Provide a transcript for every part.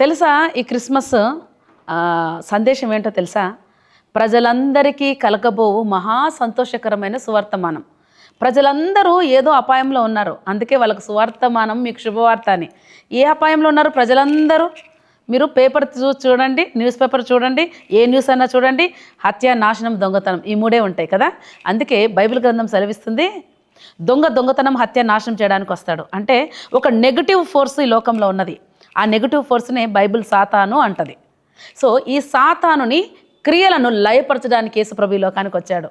తెలుసా ఈ క్రిస్మస్ సందేశం ఏంటో తెలుసా? ప్రజలందరికీ కలగబోవు మహా సంతోషకరమైన సువర్తమానం. ప్రజలందరూ ఏదో అపాయంలో ఉన్నారు, అందుకే వాళ్ళకు సువర్తమానం మీకు శుభవార్త అని. ఏ అపాయంలో ఉన్నారు ప్రజలందరూ? మీరు పేపర్ చూడండి, న్యూస్ పేపర్ చూడండి, ఏ న్యూస్ అయినా చూడండి, హత్య, నాశనం, దొంగతనం, ఈ మూడే ఉంటాయి కదా. అందుకే బైబిల్ గ్రంథం సెలవిస్తుంది, దొంగతనం, హత్య, నాశనం చేయడానికి వస్తాడు. అంటే ఒక నెగటివ్ ఫోర్స్ ఈ లోకంలో ఉన్నది. ఆ నెగటివ్ ఫోర్స్నే బైబిల్ సాతాను అంటది. సో ఈ సాతానుని క్రియలను లయపరచడానికి యేసుప్రభు ఈ లోకానికి వచ్చాడు.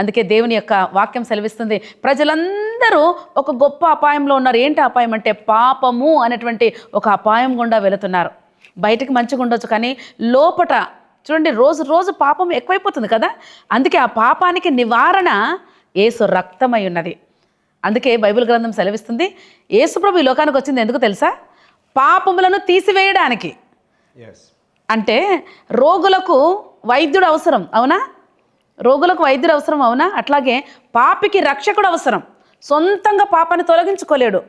అందుకే దేవుని యొక్క వాక్యం సెలవిస్తుంది, ప్రజలందరూ ఒక గొప్ప అపాయంలో ఉన్నారు. ఏంటి అపాయం అంటే పాపము అనేటువంటి ఒక అపాయం గుండా వెళుతున్నారు. బయటకు మంచిగా ఉండొచ్చు, కానీ లోపట చూడండి రోజు రోజు పాపం ఎక్కువైపోతుంది కదా. అందుకే ఆ పాపానికి నివారణ యేసు రక్తమై ఉన్నది. అందుకే బైబిల్ గ్రంథం సెలవిస్తుంది, యేసుప్రభు ఈ లోకానికి వచ్చింది ఎందుకు తెలుసా? పాపములను తీసివేయడానికి. అంటే రోగులకు వైద్యుడు అవసరం, అవునా? రోగులకు వైద్యుడు అవసరం, అవునా? అట్లాగే పాపికి రక్షకుడు అవసరం. సొంతంగా పాపాన్ని తొలగించుకోలేడు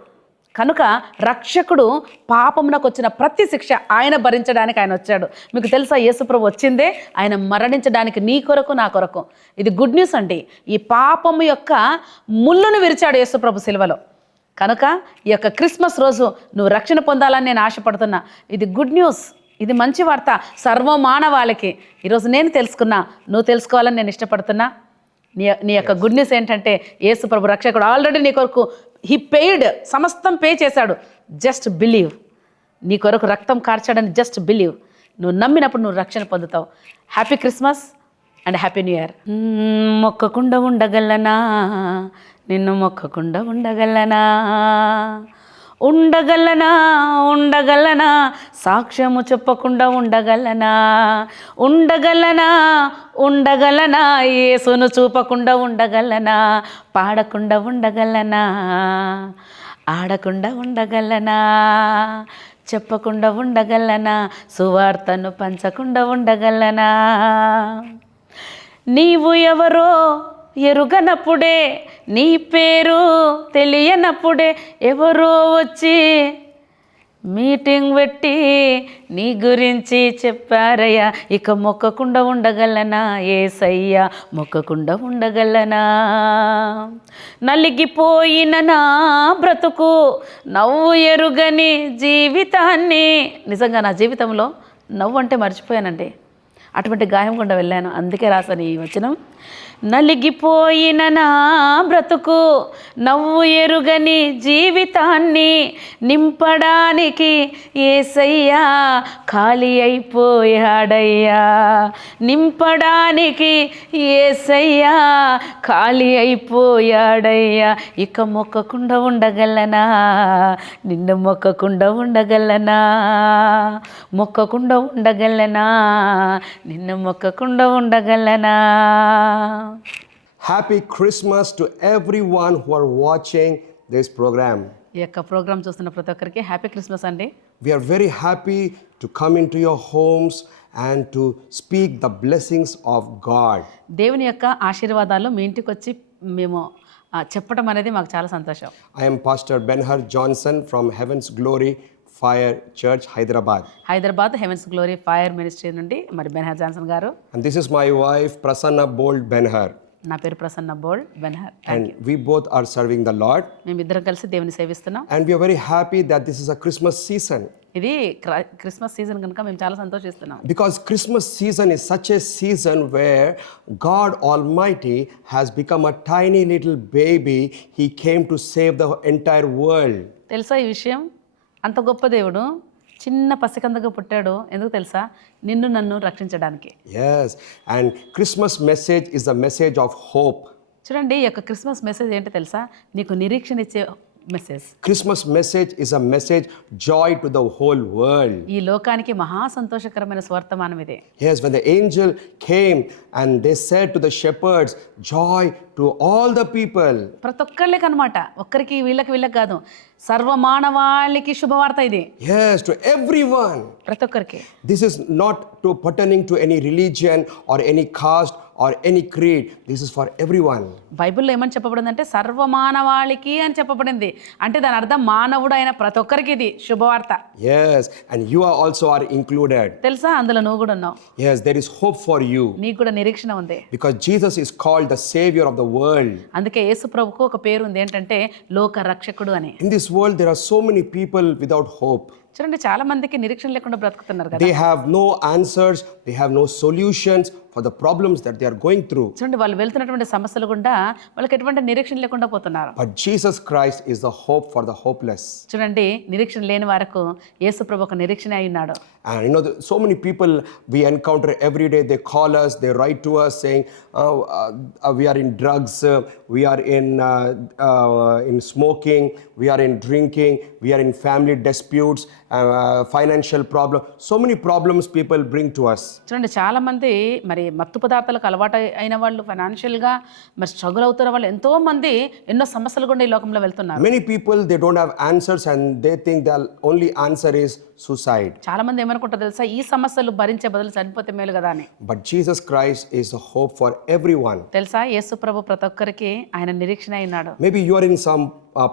కనుక రక్షకుడు పాపమునకు వచ్చిన ప్రతి శిక్ష ఆయన భరించడానికి ఆయన వచ్చాడు. మీకు తెలుసా, యేసుప్రభు వచ్చిందే ఆయన మరణించడానికి, నీ కొరకు నా కొరకు. ఇది గుడ్ న్యూస్ అండి. ఈ పాపము యొక్క ముళ్ళును విరిచాడు యేసుప్రభు సిలువలో. కనుక ఈ యొక్క క్రిస్మస్ రోజు నువ్వు రక్షణ పొందాలని నేను ఆశపడుతున్నా. ఇది గుడ్ న్యూస్, ఇది మంచి వార్త సర్వమానవాళికి. ఈరోజు నేను తెలుసుకున్నా, నువ్వు తెలుసుకోవాలని నేను ఇష్టపడుతున్నా. నీ యొక్క గుడ్ న్యూస్ ఏంటంటే యేసుప్రభు రక్షకుడు ఆల్రెడీ నీ కొరకు హీ పెయిడ్, సమస్తం పే చేశాడు. Just believe. నీ కొరకు రక్తం కార్చాడని జస్ట్ బిలీవ్. నువ్వు నమ్మినప్పుడు నువ్వు రక్షణ పొందుతావు. Happy Christmas and happy new year. మొక్కకుండా ఉండగలనా, నిన్ను మొక్కకుండా ఉండగలనా, ఉండగలనా ఉండగలనా, సాక్ష్యము చెప్పకుండా ఉండగలనా, ఉండగలనా ఉండగలనా, యేసును చూపకుండా ఉండగలనా, పాడకుండా ఉండగలనా, ఆడకుండా ఉండగలనా, చెప్పకుండా ఉండగలనా, సువార్తను పంచకుండా ఉండగలనా. నీవు ఎవరో ఎరుగనప్పుడే, నీ పేరు తెలియనప్పుడే ఎవరో వచ్చి మీటింగ్ పెట్టి నీ గురించి చెప్పారయ్యా. ఇక మొక్కకుండా ఉండగలనా యేసయ్యా, మొక్కకుండా ఉండగలనా. నలిగిపోయిన నా బ్రతుకు, నవ్వు ఎరుగని జీవితాన్ని, నిజంగా నా జీవితంలో నవ్వు అంటే మర్చిపోయానండి. అటువంటి గాయం గుండా వెళ్ళాను. అందుకే రాసాను ఈ వచనం. నలిగిపోయిన నా బ్రతుకు, నవ్వు ఎరుగని జీవితాన్ని నింపడానికి యేసయ్యా ఖాళీ అయిపోయాడయ్యా, నింపడానికి యేసయ్యా ఖాళీ అయిపోయాడయ్యా. ఇక మొక్కకుండా ఉండగలనా, నిన్ను మొక్కకుండా ఉండగలనా, మొక్కకుండా ఉండగలనా, నిన్ను మొక్కకుండా ఉండగలనా. Happy Christmas to everyone who are watching this program. ఈ యొక్క ప్రోగ్రామ్ చూస్తున్న ప్రతి ఒక్కరికి హ్యాపీ క్రిస్మస్ అండి. We are very happy to come into your homes and to speak the blessings of God. దేవుని యొక్క ఆశీర్వాదాలు మీ ఇంటికి వచ్చి మేము చెప్పడం అనేది మాకు చాలా సంతోషం. I am Pastor Benhar Johnson from Heaven's Glory Fire Church, Hyderabad. Hyderabad heavens glory fire ministry నుండి మరి బెన్హర్ జాన్సన్ గారు. And this is my wife Prasanna Bold Benhar. నా పేరు ప్రసన్న బోల్డ్ Ben-Hur. And we both are serving the Lord. మేమిద్దరం కలిసి దేవుని సేవిస్తున్నాం. And we are very happy that this is a Christmas season. ఇది Christmas season కనుక మేము చాలా సంతోషిస్తున్నాం. Because Christmas season is such a season where God Almighty has become a tiny little baby. He came to save the entire world. తెలుసా ఈ విషయం? అంత గొప్ప దేవుడు చిన్న పసికందగా పుట్టాడు. ఎందుకు తెలుసా? నిన్ను నన్ను రక్షించడానికి. Yes, and Christmas message is a message of hope. చూడండి, ఈ యొక్క క్రిస్మస్ మెసేజ్ ఏంటో తెలుసా? నీకు నిరీక్షణ ఇచ్చే message. Christmas message is a message joy to the whole world. ఈ లోకానికి మహా సంతోషకరమైన స్వర్తమానం ఇదే. Yes, when the angel came and they said to the shepherds, joy to all the people. ప్రతి ఒక్కళ్ళకి అనమాట, ఒక్కరికి వీళ్ళకి కాదు, సర్వమానవాళికి శుభవార్త ఇది, Yes, to everyone. ప్రతి ఒక్కరికి. This is not to pertaining to any religion or any caste or any creed. This is for everyone. బైబిల్లో ఏమని చెప్పబడిందంటే సర్వమానవాళికి అని చెప్పబడింది. అంటే దాని అర్థం మానవుడు అయిన ప్రతి ఒక్కరికి ఇది శుభవార్త. Yes, and you are also are included. తెలుసా, అందులో నువ్వు కూడా ఉన్నావు. Yes, there is hope for you నీకు కూడా నిరీక్షణ ఉంది. because Jesus is called the savior of the world. అందుకే యేసు ప్రభువుకు ఒక పేరు ఉంది, ఏంటంటే లోక రక్షకుడు అని. In this world there are so many people without hope. చూడండి, చాలా మందికి నిరీక్షణ లేకుండా బ్రతుకుతున్నారు కదా. They have no answers, they have no solutions for the problems that they are going through. చూడండి, వాళ్ళు వెళ్తున్నటువంటి సమస్యలు గుండా వాళ్ళకి ఎటువంటి నిరీక్షణ లేకుండా పోతున్నారు. But Jesus Christ is the hope for the hopeless. చూడండి, నిరీక్షణ లేని వారికి యేసు ప్రభు ఒక నిరీక్షణ అయి ఉన్నాడు. And you know, so many people we encounter every day, they call us, they write to us saying, we are in drugs, we are in smoking, we are in drinking, we are in family disputes, financial problem. So many problems people bring to us. చూడండి, చాలా మంది మరి మత్తు పదార్థాలకు అలవాటు అయిన వాళ్ళు, ఫైనాన్షియల్గా మరి స్ట్రగుల్ అవుతున్న వాళ్ళు ఎంతో మంది ఎన్నో సమస్యలు గుండా ఈ లోకంలో వెళ్తున్నారు. Many people, they don't have answers and they think the only answer is suicide. చాలా మంది ఏమనుకుంటారు తెలుసా, ఈ సమస్యలు భరించే బదులు చనిపోతే మేలు కదా అని. But Jesus Christ is the hope for everyone. తెలుసా, యేసు ప్రభు ప్రతి ఒక్కరికి ఆయన నిరీక్షణ అయి ఉన్నాడు. Maybe you are in some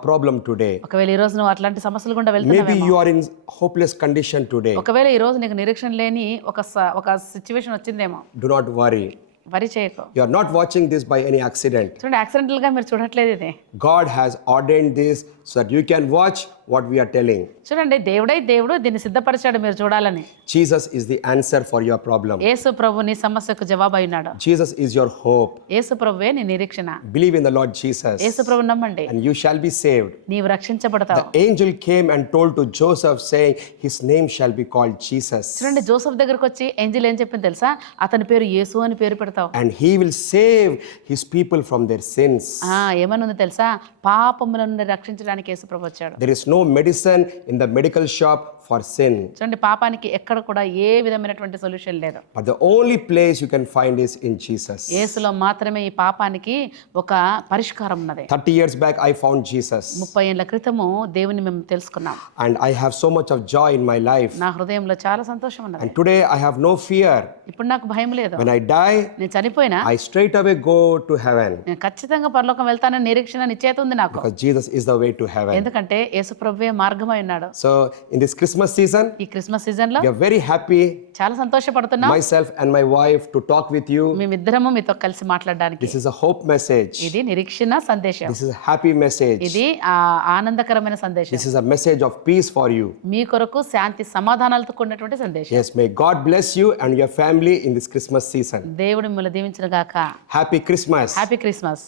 problem today. ఒకవేళ ఈ రోజు నువ్వు అట్లాంటి సమస్యలు గుండా Maybe వెళ్తున్నావేమో, you are in hopeless condition today. ఒకవేళ ఈ రోజు నీకు నిరీక్షణ లేని ఒక సిచ్యువేషన్ వచ్చిందేమో, Do not worry. వరి చేయకు. You are not watching this by any accident. చూడండి, యాక్సిడెంటల్ గా మీరు చూడట్లేదు ఇది. God has ordained this so that you can watch what we are telling. చూడండి, దేవుడు దీన్ని సిద్ధపరిచాడు మీరు చూడాలని. Jesus is the answer for your problem. యేసు ప్రభు నీ సమస్యకు జవాబు అయినాడు. Jesus is your hope. యేసు ప్రభువే నీ నిరీక్షణ. Believe in the Lord Jesus యేసు ప్రభు నమ్మండి, and you shall be saved. నీవు రక్షించబడతావు. The angel came and told to Joseph saying, his name shall be called Jesus. చూడండి, జోసెఫ్ దగ్గరకు వచ్చి ఏంజెల్ ఏం చెప్పింది తెలుసా, అతని పేరు యేసు అని పేరు పెడతావు. And he will save his people from their sins. ఏమనుంది తెలుసా, పాపముల నుండి రక్షించడానికి యేసు ప్రభు వచ్చాడు. There is no medicine in the medical shop for sin. చూడండి, పాపానికి ఎక్కడ కూడా ఏ విధమైనటువంటి సొల్యూషన్ లేదు. But the only place you can find is in Jesus. యేసులో మాత్రమే ఈ పాపానికి ఒక పరిష్కారం ఉన్నది. 30 years back I found Jesus. 30 ఏళ్ల క్రితము దేవుని మేము తెలుసుకున్నాం. And I have so much of joy in my life. నా హృదయంలో చాలా సంతోషం ఉన్నది. And today I have no fear. ఇప్పుడు నాకు భయం లేదు. When I die, నేను చనిపోయినా I straight away go to heaven. నేను ఖచ్చితంగా పరలోకం వెళ్తానని నిరీక్షణ నిశ్చయిత ఉంది నాకు. Because Jesus is the way to heaven. ఎందుకంటే యేసు ప్రభువే మార్గమై ఉన్నాడు. So in this Christmas season, ఈ క్రిస్మస్ సీజన్ లో we are very happy, చాలా సంతోషపడుతున్నాం. myself and my wife, to talk with you. మేమిద్దరము మీతో కలిసి మాట్లాడడానికి. This is a hope message. ఇది నిరీక్షణ సందేశం. This is a happy message. ఇది ఆనందకరమైన సందేశం. This is a message of peace for you. మీ కొరకు శాంతి సమాధానాలతో కూడినటువంటి సందేశం. Yes, may God bless you and your family in this Christmas season. దేవుడు మిమ్మల్ని దీవించును గాక. Happy Christmas. Happy Christmas.